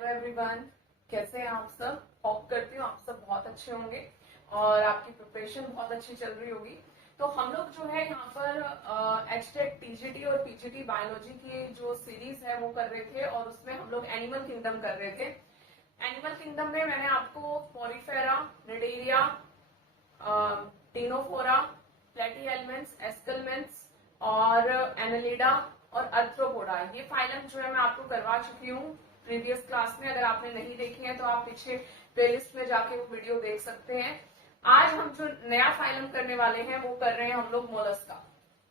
Hello everyone, कैसे हैं आप सब। होप करती हूँ आप सब बहुत अच्छे होंगे और आपकी प्रिपरेशन बहुत अच्छी चल रही होगी। तो हम लोग जो है यहाँ पर एचटेक टीजीटी और पीजीटी बायोलॉजी की जो सीरीज है वो कर रहे थे और उसमें हम लोग एनिमल किंगडम कर रहे थे। एनिमल किंगडम में मैंने आपको पोरीफेरा, निडेरिया, टिनोफोरा, प्लेटीहेल्मिन्थ्स, एस्केल्मेंट्स और एनालिडा और अर्थ्रोपोडा, ये फाइलम जो है मैं आपको करवा चुकी हूँ प्रीवियस क्लास में। अगर आपने नहीं देखी है तो आप पीछे प्लेलिस्ट में जाके वो वीडियो देख सकते हैं। आज हम जो नया फाइलम करने वाले हैं वो कर रहे हैं हम लोग मोलस्का।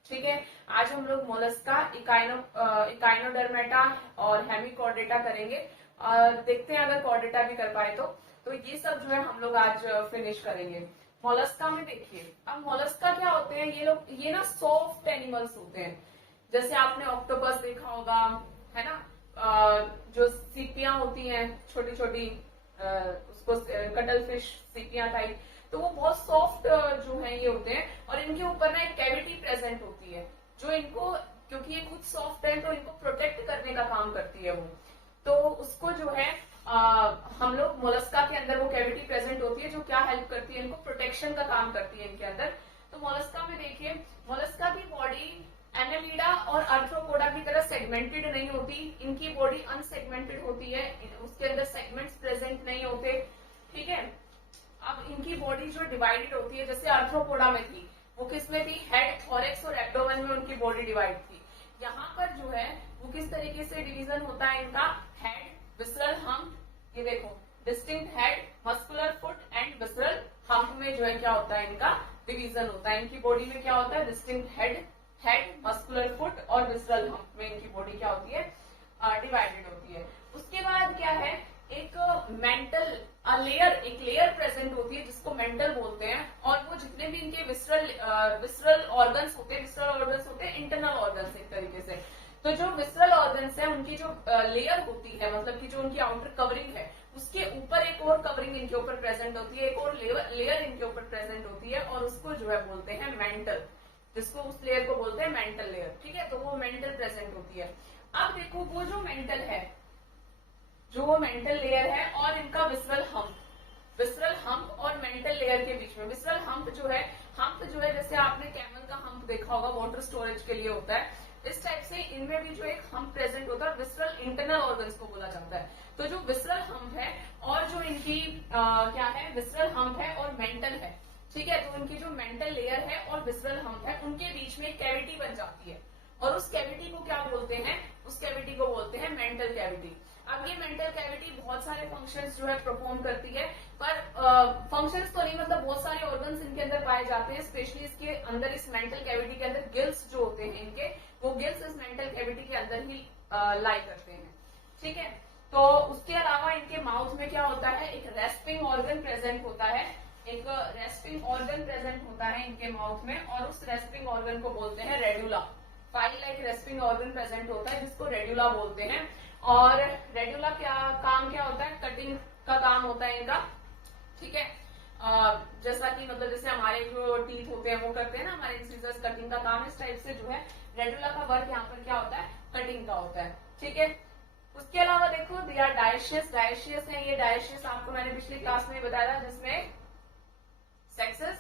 ठीक है, आज हम लोग मोलस्का, इकाइनोडर्मेटा और हेमिकॉर्डेटा करेंगे और देखते हैं अगर कॉर्डेटा भी कर पाए तो ये सब जो है हम लोग आज फिनिश करेंगे। मोलस्का में देखिए, अब मोलस्का क्या होते हैं, ये ना सॉफ्ट एनिमल्स होते हैं। जैसे आपने ऑक्टोपस देखा होगा, है ना, जो सीपियां होती हैं छोटी छोटी, उसको कटल फिश सीपियां टाइप, तो वो बहुत सॉफ्ट जो है ये होते हैं और इनके ऊपर ना एक कैविटी प्रेजेंट होती है जो इनको, क्योंकि ये खुद सॉफ्ट है तो इनको प्रोटेक्ट करने का काम करती है वो। तो उसको जो है हम लोग मोलस्का के अंदर वो कैविटी प्रेजेंट होती है जो क्या हेल्प करती है, इनको प्रोटेक्शन का काम करती है इनके अंदर। तो मोलस्का में देखिए, मोलस्का की बॉडी एनालिडा और अर्थ्रोपोडा की तरह सेगमेंटेड नहीं होती, इनकी बॉडी अनसेगमेंटेड होती है, उसके अंदर सेगमेंट्स प्रेजेंट नहीं होते। ठीक है, अब इनकी बॉडी जो डिवाइडेड होती है, जैसे अर्थ्रोपोडा में थी, वो किस में थी, हेड, थोरेक्स और एब्डोमेन में उनकी बॉडी डिवाइड थी। यहाँ पर जो है वो किस तरीके से डिवीजन होता है इनका, हेड, विसरल हम्प, ये देखो distinct head, muscular foot and visceral hump में जो है क्या होता है इनका डिवीजन होता है। इनकी बॉडी में क्या होता है, डिस्टिंक्ट हेड, मस्कुलर फुट और विसरल हम्प में इनकी बॉडी क्या होती है, डिवाइडेड होती है। उसके बाद क्या है, एक मेंटल एक लेयर प्रेजेंट होती है जिसको मेंटल बोलते हैं, और वो जितने भी इनके विसरल ऑर्गन्स होते हैं इंटरनल ऑर्गन्स एक तरीके से। तो जो विसरल ऑर्गन्स है उनकी जो लेयर होती है, मतलब कि जो उनकी आउटर कवरिंग है, उसके ऊपर एक और कवरिंग इनके ऊपर प्रेजेंट होती है, एक और लेयर इनके ऊपर प्रेजेंट होती है और उसको जो है बोलते हैं मेंटल, जिसको उस लेयर को बोलते हैं मेंटल लेयर। ठीक है, तो वो मेंटल प्रेजेंट होती है। अब देखो वो जो मेंटल है, जो वो मेंटल लेयर है और इनका विसरल हम्प और मेंटल लेयर के बीच में विसरल हम्प जो है जैसे आपने कैमल का हम्प देखा होगा, वाटर स्टोरेज के लिए होता है, इस टाइप से इनमें भी जो एक हम्प प्रेजेंट होता है, विसरल इंटरनल ऑर्गन्स को बोला जाता है। तो जो विसरल हम्प है और जो इनकी क्या है, विसरल हम्प है और मेंटल है, ठीक है, तो इनकी जो मेंटल लेयर है और विसरल हम्प है उनके बीच में कैविटी बन जाती है और उस कैविटी को क्या बोलते हैं, उस कैविटी को बोलते हैं मेंटल कैविटी। अब ये मेंटल कैविटी बहुत सारे फंक्शंस जो है परफॉर्म करती है, पर फंक्शंस तो नहीं, मतलब बहुत सारे ऑर्गन्स इनके अंदर पाए जाते हैं। स्पेशली इसके अंदर, इस मेंटल कैविटी के अंदर गिल्स जो होते हैं इनके, वो गिल्स इस मेंटल कैविटी के अंदर ही लाई करते हैं। ठीक है, तो उसके अलावा इनके माउथ में क्या होता है, एक रेस्पिंग ऑर्गन प्रेजेंट होता है, एक रेस्पिंग ऑर्गन प्रेजेंट होता है इनके माउथ में और उस रेस्पिंग ऑर्गन को बोलते हैं radula. File like respiring organ present होता है जिसको रेड्यूला बोलते हैं। और रेड्यूला क्या काम क्या होता है, कटिंग का काम होता है इनका। ठीक है, जैसा कि मतलब जैसे हमारे जो टीथ होते हैं वो करते हैं ना, हमारे इंसिजर्स कटिंग का काम, इस टाइप से जो है रेड्यूला का वर्क यहाँ पर क्या होता है, कटिंग का होता है। ठीक है, उसके अलावा देखो दे आर डायशियस है, ये डायशियस आपको मैंने पिछली क्लास में बताया था, जिसमें सेक्सेस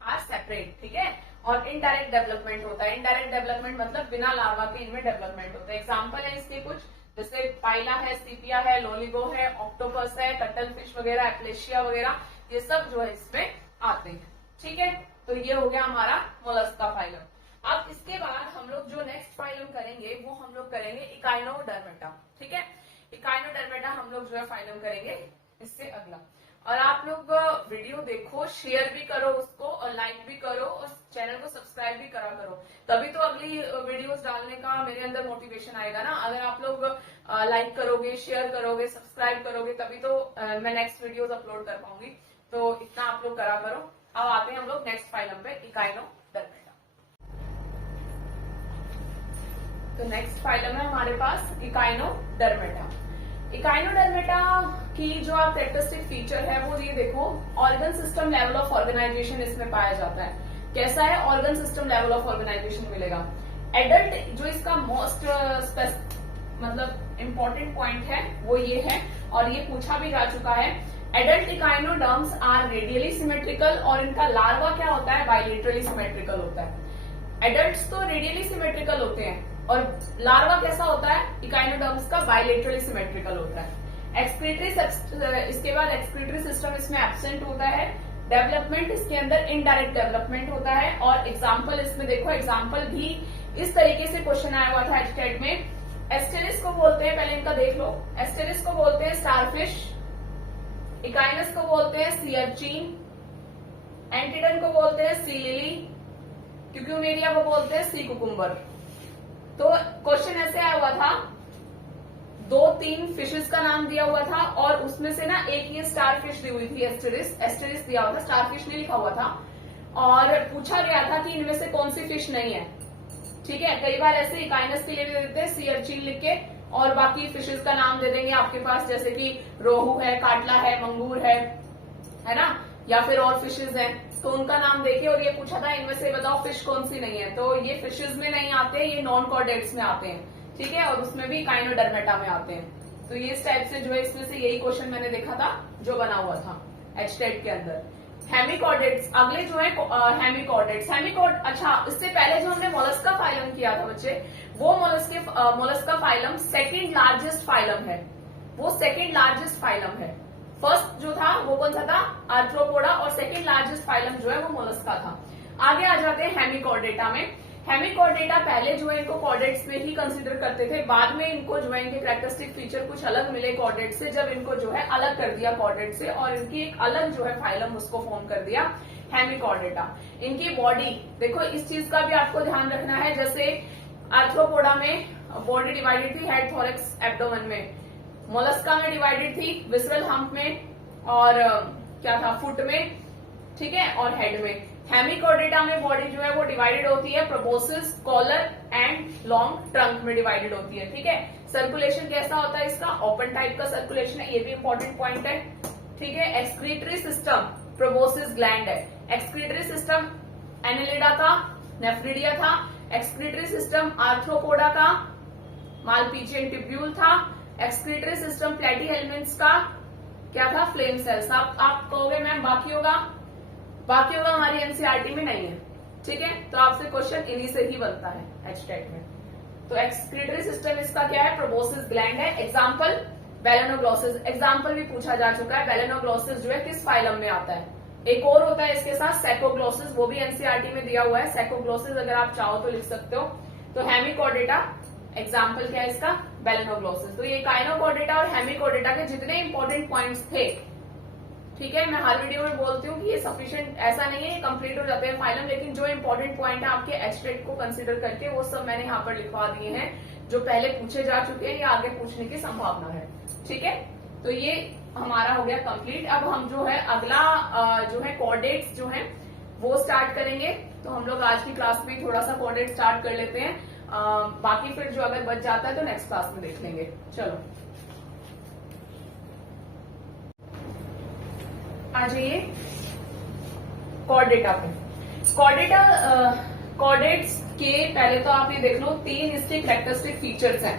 आर सेपरेट। ठीक है, और इनडायरेक्ट डेवलपमेंट होता है। इनडायरेक्ट डेवलपमेंट मतलब बिना लार्वा के इनमें डेवलपमेंट होता है। एग्जांपल है इसके कुछ, जैसे पाइला है, सीपिया है, लोलिगो है, ऑक्टोपस है, कटल फिश वगैरह, एप्लेशिया वगैरह, ये सब जो है इसमें आते हैं। ठीक है, तो ये हो गया हमारा मोलस्का फाइलम। अब इसके बाद हम लोग जो नेक्स्ट फाइलम करेंगे वो हम लोग करेंगे इकाइनोडर्मेटा। ठीक है, इकाइनोडर्मेटा हम लोग जो है फाइलम करेंगे इससे अगला। और आप लोग वीडियो देखो, शेयर भी करो उसको और लाइक भी करो और चैनल को सब्सक्राइब भी करा करो, तभी तो अगली वीडियोस डालने का मेरे अंदर मोटिवेशन आएगा ना। अगर आप लोग लाइक करोगे, शेयर करोगे, सब्सक्राइब करोगे, तभी तो मैं नेक्स्ट वीडियोस अपलोड कर पाऊंगी। तो इतना आप लोग करा करो। अब आते हैं हम लोग नेक्स्ट फाइलम पे, इकाइनोडर्मेटा। तो नेक्स्ट फाइलम है हमारे पास इकाइनोडर्मेटा। इकाइनोडर्मेटा की जो आप कैरेक्टरिस्टिक फीचर है वो ये देखो, organ system level of organisation इसमें पाया जाता है। कैसा है, organ system level of organisation मिलेगा। एडल्ट जो इसका मोस्ट मतलब इम्पोर्टेंट पॉइंट है वो ये है, और ये पूछा भी जा चुका है। Adult echinoderms are radially symmetrical और इनका लार्वा क्या होता है, बाइलेटरली सिमेट्रिकल होता है। एडल्ट्स तो रेडियली सिमेट्रिकल होते हैं और लार्वा कैसा होता है, इकाइनोडर्म्स का बाइलेटरली सिमेट्रिकल होता है। एक्सक्रीटरी, इसके बाद एक्सक्रीटरी सिस्टम इसमें एब्सेंट होता है। डेवलपमेंट इसके अंदर इनडायरेक्ट डेवलपमेंट होता है। और एग्जाम्पल इसमें देखो, एग्जाम्पल भी इस तरीके से क्वेश्चन आया हुआ था एचटेट में। एस्टेरिस को बोलते हैं, पहले इनका देख लो, एस्टेरिस को बोलते हैं स्टारफिश, इकाइनस को बोलते हैं सी अर्चिन, एंटीडन को बोलते हैं सी लिली, क्यूक्यूमेरिया को बोलते हैं सी कुकुम्बर। तो क्वेश्चन ऐसे आया हुआ था, 2-3 फिशेस का नाम दिया हुआ था और उसमें से ना एक ये स्टार फिश दी हुई थी, एस्टेरिस दिया हुआ था, स्टार फिश नहीं लिखा हुआ था, और पूछा गया था कि इनमें से कौन सी फिश नहीं है। ठीक है, कई बार ऐसे इकाइनस के लिए भी देते हैं सी अर्चिन लिख के, और बाकी फिशेस का नाम दे देंगे आपके पास, जैसे कि रोहू है, काटला है, मंगूर है ना, या फिर और फिशेस हैं, तो उनका नाम देके और ये पूछा था इनमें से बताओ फिश कौन सी नहीं है। तो ये फिशेस में नहीं आते, ये नॉन कॉर्डेट्स में आते हैं। ठीक है, और उसमें भी काइनोडर्मेटा में आते हैं। तो ये इस टाइप से जो है, इसमें से यही क्वेश्चन मैंने देखा था जो बना हुआ था एचटेट के अंदर। हेमिकॉर्डेट्स, अगले जो है हेमिकॉर्डेट्स। अच्छा, इससे पहले जो हमने मोलस्का फाइलम किया था बच्चे, वो Mollusca phylum second largest phylum है, वो सेकंड लार्जेस्ट फाइलम है। फर्स्ट जो था वो कौन सा था, आर्थ्रोपोडा, और सेकंड लार्जेस्ट फाइलम जो है वो मोलस्का था। आगे आ जाते हैं हेमिकॉर्डेटा में। हेमिकॉर्डेटा पहले जो है इनको कॉर्डेट्स में ही कंसीडर करते थे, बाद में इनको जो है इनके कैरेक्टरिस्टिक फीचर कुछ अलग मिले कॉर्डेट से, जब इनको जो है अलग कर दिया कॉर्डेट से और इनकी एक अलग जो है फाइलम उसको फॉर्म कर दिया हेमिकॉर्डेटा। इनकी बॉडी देखो, इस चीज का भी आपको ध्यान रखना है, जैसे आर्थ्रोपोडा में बॉडी डिवाइडेड थी हेड, थोरैक्स, एब्डोमेन में, मोलस्का में डिवाइडेड थी विसरल हम्प में और क्या था, फुट में, ठीक है, और हेड में। हेमिकॉर्डेटा में बॉडी जो है वो डिवाइडेड होती है proboscis, collar and long trunk में डिवाइडेड होती है। ठीक है, सर्कुलेशन कैसा होता है इसका, ओपन टाइप का सर्कुलेशन है, ये भी इंपॉर्टेंट पॉइंट है। ठीक है, एक्सक्रीटरी सिस्टम प्रोबोसिस ग्लैंड है, एक्सक्रीटरी सिस्टम एनेलिडा का, नेफ्रिडिया था, एक्सक्रीटरी सिस्टम आर्थ्रोपोडा का, मालपीजियन टिब्यूल था, एक्सक्रीटरी सिस्टम प्लेटीहेल्मिन्थ्स का क्या था, फ्लेम सेल्स। आप कहोगे मैम बाकी होगा हमारी एनसीईआरटी में नहीं है। ठीक है, तो आपसे क्वेश्चन इन्हीं से ही बनता है एचटेट में। तो एक्सक्रीटरी सिस्टम इसका क्या है, प्रोबोसिस ग्लैंड है। एग्जाम्पल बेलेनोग्लोसिस, एग्जाम्पल भी पूछा जा चुका है। बेलेनोग्लोसिस जो है किस फाइलम में आता है। एक और होता है इसके साथ सेकोग्लोसिस, वो भी एनसीईआरटी में दिया हुआ है। सेकोग्लोसिस अगर आप चाहो तो लिख सकते हो। तो हेमिकॉर्डेटा एग्जाम्पल क्या है इसका, बेलेनोग्लोसिस। तो ये काइनोकॉर्डेटा और हेमिकॉर्डेटा के जितने इंपॉर्टेंट पॉइंट्स थे, ठीक है, मैं हर वीडियो में बोलती हूँ कि ये सफिशिएंट ऐसा नहीं है, ये कंप्लीट हो जाते हैं फाइलम, लेकिन जो इंपॉर्टेंट पॉइंट है आपके एचटेट को कंसीडर करके वो सब मैंने यहाँ पर लिखवा दिए हैं, जो पहले पूछे जा चुके हैं या आगे पूछने की संभावना है। ठीक है, तो ये हमारा हो गया कंप्लीट। अब हम जो है अगला जो है कॉर्डेट्स जो है वो स्टार्ट करेंगे। तो हम लोग आज की क्लास में थोड़ा सा कॉर्डेट स्टार्ट कर लेते हैं, बाकी फिर जो अगर बच जाता है तो नेक्स्ट क्लास में देख लेंगे। चलो आ जाइए कॉर्डेटा पे। कॉर्डेट्स के पहले तो आप ये देख लो, 3 इसके कैरेक्टरिस्टिक फीचर्स हैं।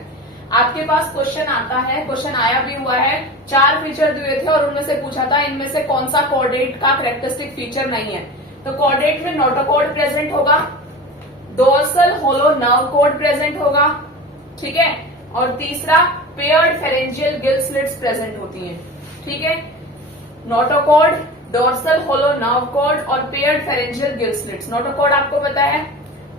आपके पास क्वेश्चन आता है, क्वेश्चन आया भी हुआ है, 4 फीचर दिए थे और उनमें से पूछा था इनमें से कौन सा कॉर्डेट का कैरेक्टरिस्टिक फीचर नहीं है। तो कॉर्डेट में नोटोकॉर्ड प्रेजेंट होगा, dorsal hollow nerve cord present होगा, ठीक है, और तीसरा paired pharyngeal gill slits present होती हैं। ठीक है, notochord, dorsal hollow nerve cord और paired pharyngeal gill slits. Notochord आपको पता है,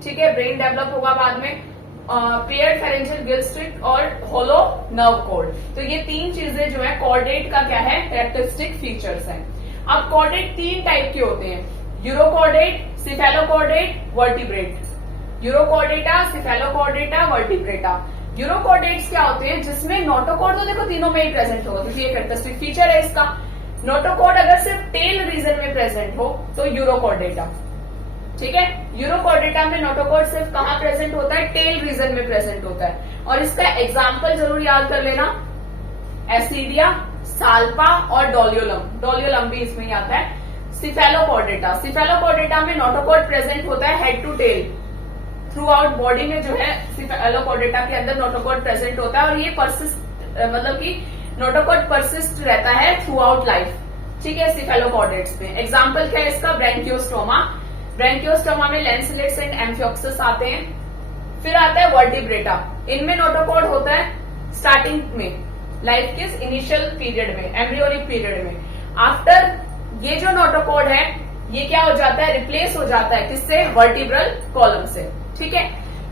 ठीक है, ब्रेन डेवलप होगा बाद में। पेयर्ड फेरेंजियल गिल स्लिट और होलो नर्व कॉर्ड, तो ये 3 चीजें जो है कॉर्डेट का क्या है, कैरेक्टरिस्टिक फीचर्स हैं। अब कॉर्डेट 3 टाइप के होते हैं, urochordate, cephalochordate, vertebrate. Urochordata, cephalochordata, vertebrata. Urochordates क्या होते हैं, जिसमें नोटोकॉर्ड तो देखो तीनों में ही प्रेजेंट होगा क्योंकि ये कैरेक्टरिस्टिक फीचर है इसका। नोटोकॉर्ड अगर सिर्फ टेल रीजन में प्रेजेंट हो तो यूरोकॉर्डेटा। ठीक है, यूरोकॉर्डेटा में नोटोकॉर्ड सिर्फ कहां प्रेजेंट होता है, टेल रीजन में प्रेजेंट होता है। और इसका एग्जाम्पल जरूर याद कर लेना, एसिडिया, साल्पा और डोलियोलम। डोलियोलम भी इसमें ही आता है। सिफेलोकॉर्डेटा, सिफेलोकॉर्डेटा में नोटोकॉर्ड प्रेजेंट होता है head to tail, throughout body में जो है सिफेलोकॉर्डेटा के अंदर नोटोकॉर्ड प्रेजेंट होता है और ये परसिस्ट मतलब कि नोटोकॉर्ड परसिस्ट रहता है थ्रू आउट लाइफ, ठीक है, सिफेलोकॉर्डेट्स में। एग्जाम्पल क्या है इसका, ब्रैंकियोस्टोमा। ब्रैंकियोस्टोमा में लैंसलेट्स एंड एम्फियोक्सस आते हैं। फिर आता है वर्टिब्रेटा, इनमें नोटोकॉर्ड होता है स्टार्टिंग में लाइफ के इनिशियल पीरियड में, एम्ब्रियोनिक पीरियड में। आफ्टर ये जो नोटोकॉर्ड है ये क्या हो जाता है, रिप्लेस हो जाता है किससे, वर्टिब्रल कॉलम से, ठीक है।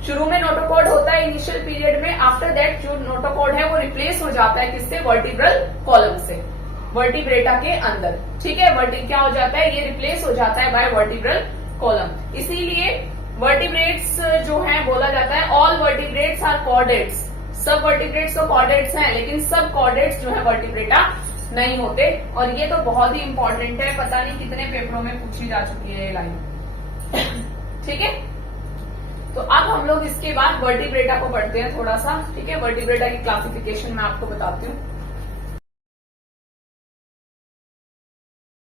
शुरू में नोटोकॉर्ड होता है इनिशियल पीरियड में, आफ्टर दैट जो नोटोकॉर्ड है वो रिप्लेस हो जाता है किससे, वर्टिब्रल कॉलम से, वर्टिब्रेटा के अंदर, ठीक है। क्या हो जाता है, ये रिप्लेस हो जाता है बाय वर्टिब्रल कॉलम। इसीलिए वर्टिब्रेट्स जो है बोला जाता है ऑल वर्टिब्रेट्स आर कॉर्डेट्स, सब वर्टिब्रेट्स तो कॉर्डेट्स हैं लेकिन सब कॉर्डेट्स जो है वर्टिब्रेटा नहीं होते। और ये तो बहुत ही इंपॉर्टेंट है, पता नहीं कितने पेपरों में पूछी जा चुकी है ये लाइन, ठीक है। तो अब हम लोग इसके बाद वर्टिब्रेटा को पढ़ते हैं थोड़ा सा, ठीक है। वर्टिब्रेटा की क्लासिफिकेशन मैं आपको बताती हूँ।